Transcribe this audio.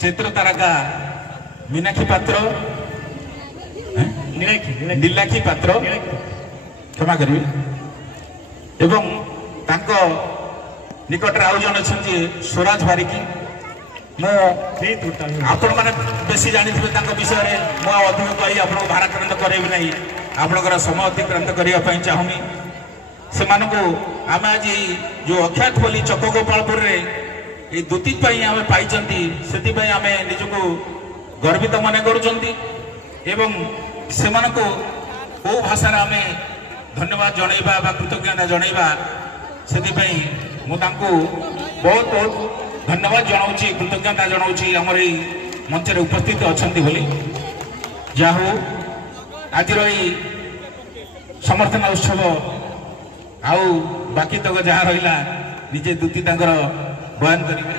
चित्र तारका मीनाक्षी पात्र नीलाक्षी पात्र क्षमा करी एवं तांको निकट आउ जन अच्छा स्वराज बारिकी आपण मैंने बेसी जानी विषय में मुझे अधिक कही आपको भाराक्रांत करें ना आपंकर समय अतिक्रांत करने चाहूनी से आम आज जो अख्यात बोली चक गोपालपुर ये दूती आम पाई से आम निजक गर्वित मन करुँच से कौ भाषा आम धन्यवाद जनइबा कृतज्ञता जनइबा से मुझे बहुत बहुत धन्यवाद जनाऊँ कृतज्ञता जनाऊँ आमर ये मंच उपस्थित अच्छा बोली जाहू आज समर्थन उत्सव आउ बाकी तक जहाँ रहा निजे दूती बयान करेंगे।